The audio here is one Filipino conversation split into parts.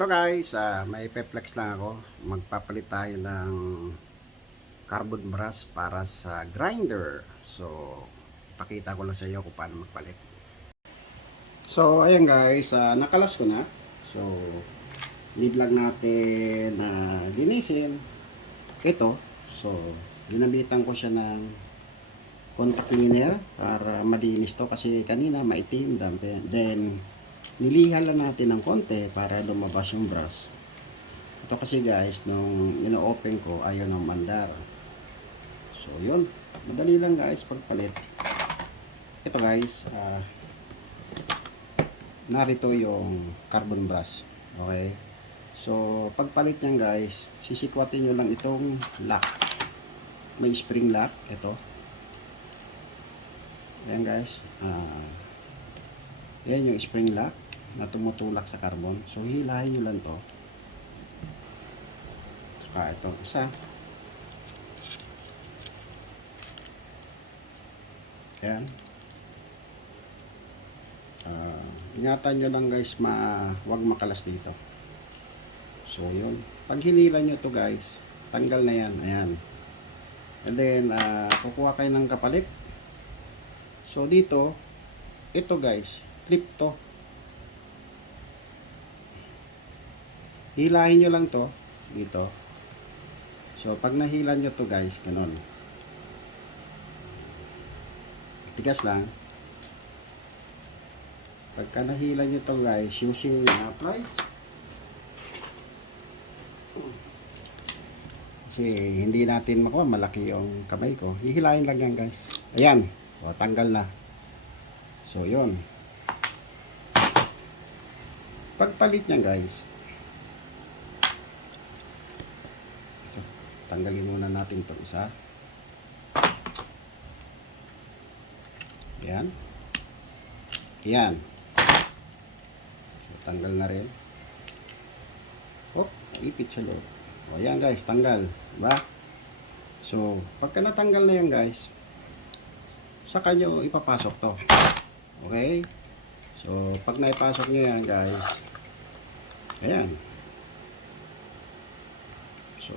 So guys, may peplex lang ako. Magpapalit tayo ng carbon brush para sa grinder. So, pakita ko lang sa iyo kung paano magpalit. So, ayan guys, nakalas ko na. So, need lang natin na linisin. Ito, so, ginabitan ko siya ng contact cleaner para malinis to kasi kanina maitim. Then, nilihan lang natin ng konti para lumabas yung brush. Ito kasi guys, nung ino-open ko, ayaw ng mandar. So, yun. Madali lang guys pagpalit. Ito guys, narito yung carbon brush. Okay? So, pagpalit niyan guys, sisikwatin nyo lang itong lock. May spring lock. Ito. Ayan guys. Yan yung spring lock na tumutulak sa carbon. So, hilahin nyo lang to. Saka itong isa. Ayan. Ingatan nyo lang guys, huwag makalas dito. So, yun. Pag hinila nyo to guys, tanggal na yan. Ayan. And then, kukuha kayo ng kapalit. So, dito, ito guys, clip to. Hilahin nyo lang to dito. So pag nahila nyo to guys, ganun, tigas lang. Pagka nahila nyo to guys, using pliers, kasi hindi natin makuha, malaki yung kamay ko, hihilahin lang yan guys. Ayan, o, tanggal na. So yun, pagpalit niyan guys, tanggalin muna natin itong isa. Ayan. Ayan. So, tanggal na rin. Oh, ipit sa loob. O, ayan guys, tanggal. Diba? So, pagka natanggal na yan guys, saka nyo ipapasok to. Okay? So, pag naipasok nyo yan guys, ayan. So,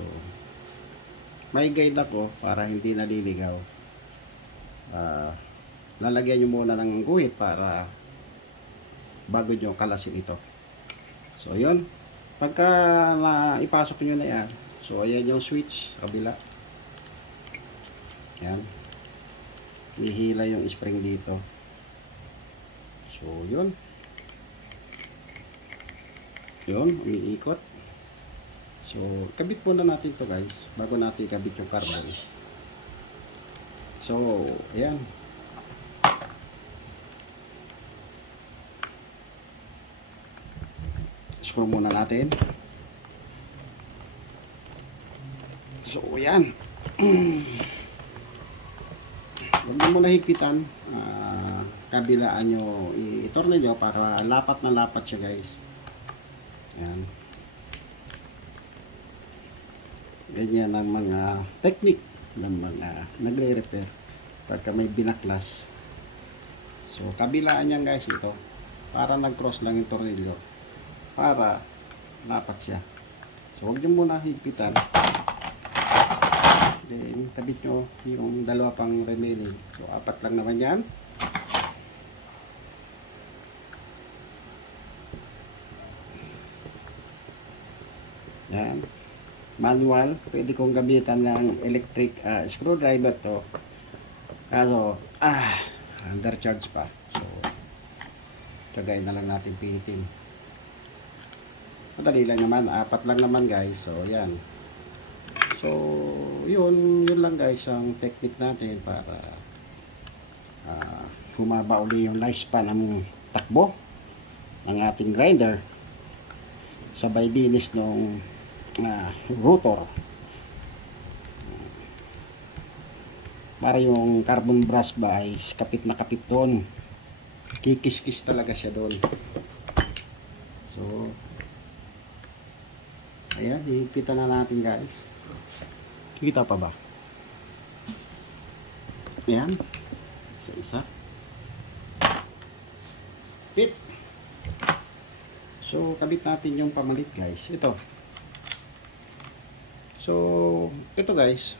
may guide ako para hindi naliligaw. Lalagyan nyo muna ng guhit para bago nyo kalasin ito. So yun, pagka ipasok nyo na yan, so ayan yung switch kabila. Yan, ihila yung spring dito. So yun, umiikot. So, kabit muna natin to guys, bago natin kabit yung carbon. So, ayan. Screw muna natin. So, ayan. Huwag mo muna higpitan. Kabilaan nyo, i-torne nyo para lapat na lapat siya guys. Ayan. Ganyan ang mga technique ng mga nagre-repair pagka may binaklas. So, kabilaan yan guys ito. Para nag-cross lang yung tornilyo. Para lapat siya. So, huwag nyo muna higpitan. Then, tabit nyo yung dalawa pang remaining. So, 4 lang naman yan. Yan. Manual, pwede kong gamitan ng electric screwdriver to. Kaso, undercharge pa. So, tagayin na lang natin pihitin. Madali lang naman, 4 lang naman guys. So, yan. So, yun lang guys ang technique natin para humaba uli yung lifespan ng takbo ng ating grinder. Sabay dinis nung rotor para yung carbon brush ba ay kapit na kapit doon, kikis-kis talaga siya doon. So ayan, hihigpitan na natin guys. Kita pa ba? Ayan, isa-isa pit. So, kabit natin yung pamalit guys. Ito. So, ito guys.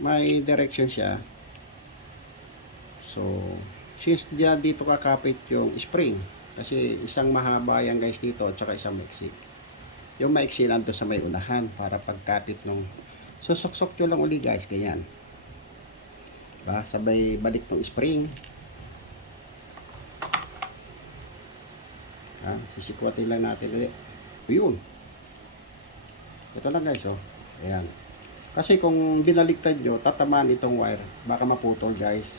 May direction siya. So, since dito kakapit yung spring. Kasi isang mahaba yan guys dito at saka isang maiksi. Yung maiksi nando sa may unahan para pagkapit nung susuksok nyo lang uli guys. Ganyan. Diba? Sabay balik tong spring. Sisikwatin lang natin ulit. Yun. Ito na guys, oh. Ayan. Kasi kung binaliktad nyo, tatamaan itong wire. Baka maputol guys.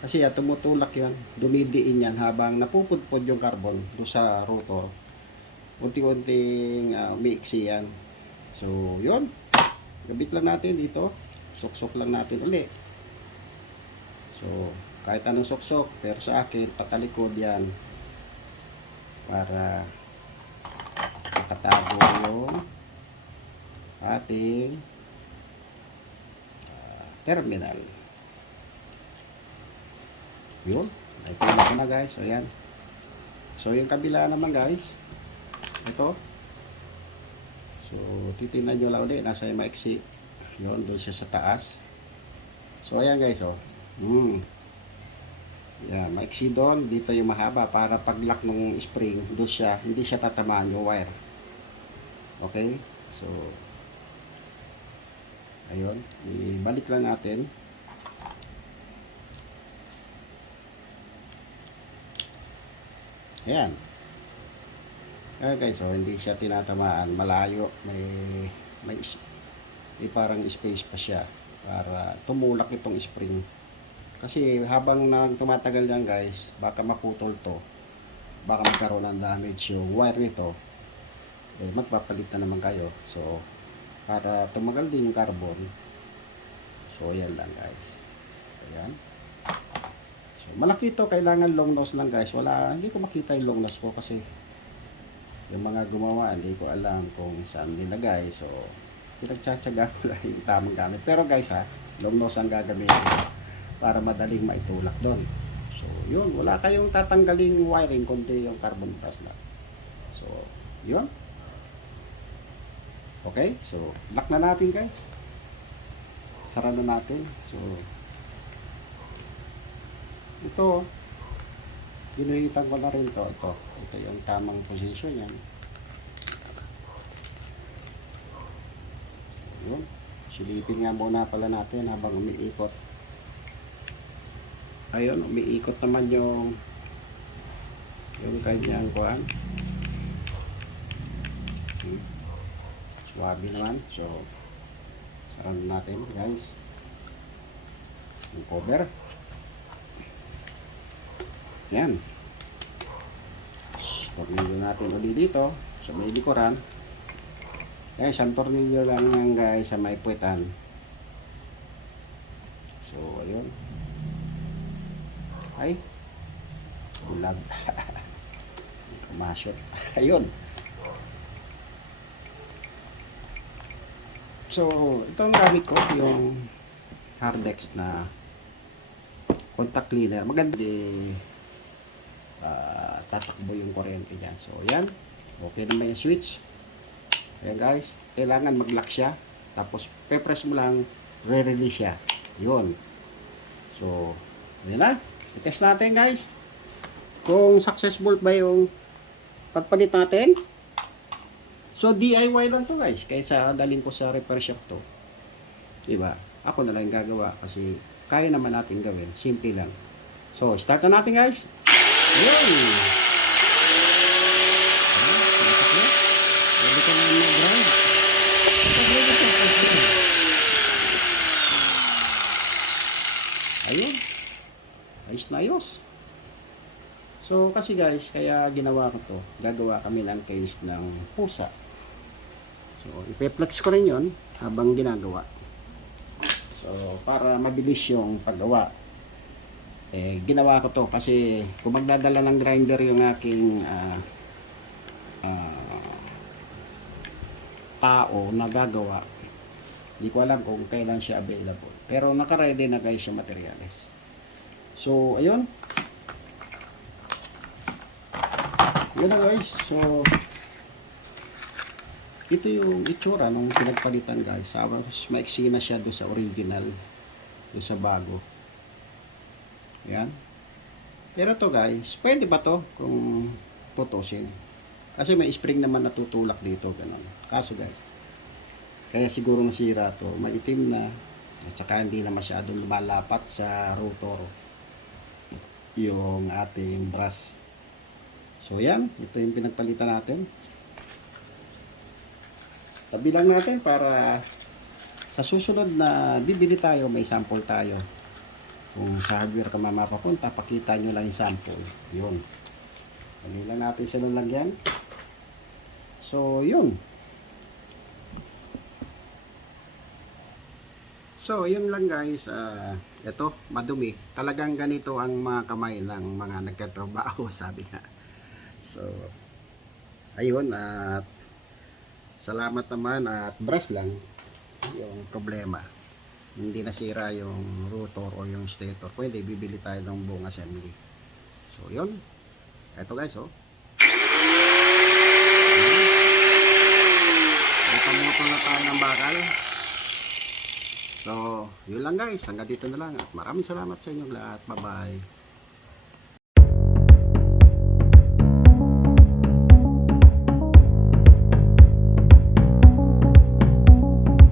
Kasi tumutulak yan. Dumidiin yan habang napupudpod yung carbon doon sa rotor. Unti-unting umiiksi yan. So, yun. Gabit lang natin dito. Suksok lang natin uli. So, kahit anong suksok. Pero sa akin, patalikod yan. Para makatago yung ating terminal. Yun. Naipila ko na guys. So, yan. So, yung kabila naman guys. Ito. So, titignan nyo lang ulit. Nasa yung maiksi. Yun. Doon siya sa taas. So, ayan guys. Oh. Yan. Maiksi doon. Dito yung mahaba. Para pag-lock ng spring. Doon siya. Hindi siya tatamaan yung wire. Okay. So, ayun. Ibalik lang natin. Ayan. Okay guys, so hindi siya tinatamaan, malayo, may parang space pa siya para tumulak itong spring. Kasi habang tumatagal yan guys, baka maputol to, baka magkaroon ng damage yung wire nito, magpapalit na naman kayo. So para tumagal din yung carbon, so yan lang guys. Ayan. So malaki to, kailangan long nose lang guys. Hindi ko makita yung long nose ko kasi yung mga gumawa, hindi ko alam kung saan nilagay. So, pinagtsatsaga ko lang yung tamang gamit. Pero guys long nose ang gagamitin para madaling maitulak doon. So, yun. Wala kayong tatanggaling wiring kundi yung carbon brass lang. So, yun. Okay. So, lock na natin guys. Sara na natin. So, ito, ginuhitan ko na rin to. Ito yung tamang position yan. Yun. Silipin nga muna pala natin habang umiikot. Ayun, umiikot naman yung kanyang kuhan. Swabe naman. So, sarang natin guys. Yung cover. Yan. Tornilyo natin ulit dito sa may likuran. Guys, ang tornilyo lang yan guys sa may puwetan. So, ayun. Ay. Bulag. Kumasyot. Ayun. So, itong gamit ko, yung Hardex na contact cleaner. Maganda tatakbo yung kuryente dyan. So, yan. Okay naman yung switch. Ayan guys. Kailangan mag-lock siya. Tapos, pe-press mo lang, re-release siya. Yun. So, yan na. I-test natin guys. Kung successful ba yung pagpalit natin. So, DIY lang to guys. Kaysa dalhin ko sa repair shop to. Diba? Ako na lang gagawa kasi kaya naman natin gawin. Simple lang. So, start na natin guys. Yun! Ayun. Ayos na ayos. So, kasi guys, kaya ginawa ko to. Gagawa kami ng case ng pusa. So, ipe-flex ko rin yun habang ginagawa. So, para mabilis yung paggawa. Ginawa ko to kasi kung magdadala ng grinder yung aking tao na gagawa, hindi ko alam kung kailan siya available. Pero naka-ready na guys yung materials. So, ayun. Yun na guys. So, ito yung itsura nung pinagpalitan guys. Tapos maiksi na siya doon sa original. Doon sa bago. Yan. Pero to guys, pwede ba to kung tutusin? Kasi may spring naman natutulak dito. Ganun. Kaso guys, kaya siguro nasira to. Maitim na. At saka hindi na masyadong lumalapat sa rotor yung ating brush. So yan. Ito yung pinagpalitan natin. Tabi lang natin para sa susunod na bibili tayo, may sample tayo. Kung sa hardware ka mapapunta, pakita nyo lang yung sample. Yun. Tabi lang natin sila lagyan. So, yun. So, yun lang guys. Ito, madumi. Talagang ganito ang mga kamay ng mga nagtatrabaho, sabi nga. So, ayun. At salamat naman at brush lang yung problema. Hindi nasira yung rotor o yung stator. Pwede bibili tayo ng buong assembly. So yun. Ito guys oh. Nakamoto na tayo ng bakal. So yun lang guys. Hanggang dito na lang. At maraming salamat sa inyong lahat. Bye bye.